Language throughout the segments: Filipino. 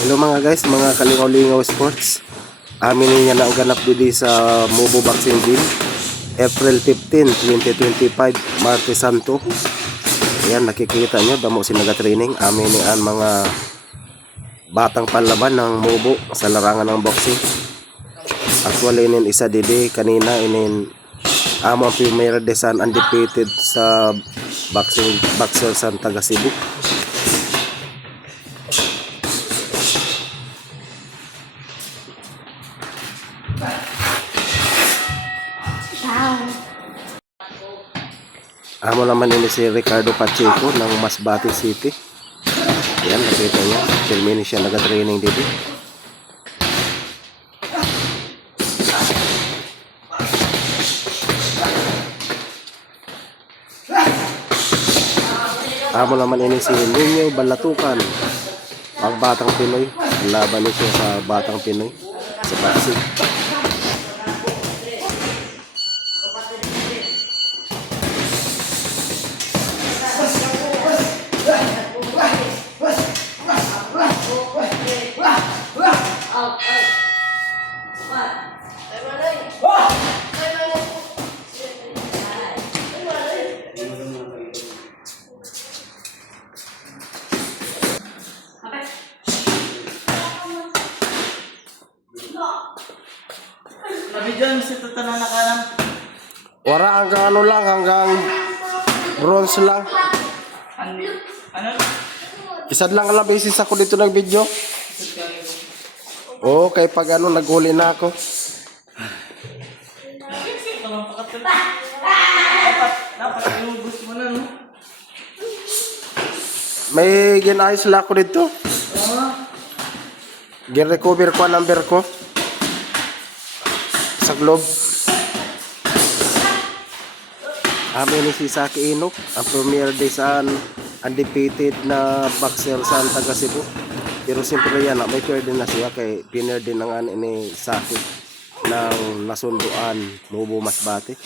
Hello mga guys, mga kalingaw-lingaw sports. Amin niya na ang ganap dito sa Mubo Boxing Gym April 15, 2025, Martes Santo. Ayan, nakikita nyo, damo si naga-training. Amin ni ang mga batang panlaban ng Mubo sa larangan ng boxing. Actually, inin isa didi kanina, inin amo ang premier desan undefeated sa boxer sa taga Cebu. Amo naman ini si Ricardo Pacheco ng Masbate City. Yan, nakita niya. Termini siya nag-training dito. Amo naman ini si Nino Balatukan, ang batang Pinoy. Laban niya sa batang Pinoy sa boxing. Nabidyan mo si tatanan na kanan. Wala hanggang ano lang, hanggang bronze lang. Ano? Isad lang alam basis ako dito nag-video. Oo, kay pag ano naghuli na ako. Dapat yung gusto mo na, no? May ginayos lang ako dito. Gin-recover ko ang number ko sa Globe. Amin ni si Saki Inok, ang premier day sa undefeated na boxer sa taga Cebu. Pero siyempre yan, may clear din na siya kay pinner din ng ni Saki ng nasunduan Mubo Masbate.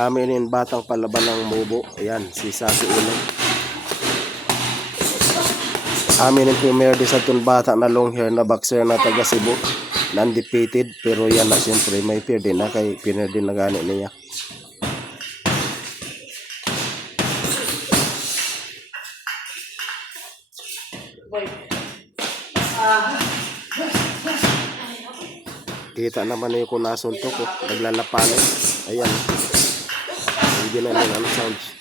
Aminin batang palaban ng Mubo. Ayan, si Saki Inok. Aminin premier di sa itong bata na long hair na boxer na taga Cebu. Undefeated. Pero yan na siyempre may fear din na kay pinner din na gani niya. Kita naman yung kung nasuntok ko. Naglalapanin. Ayan. Hindi na lang ang sounds.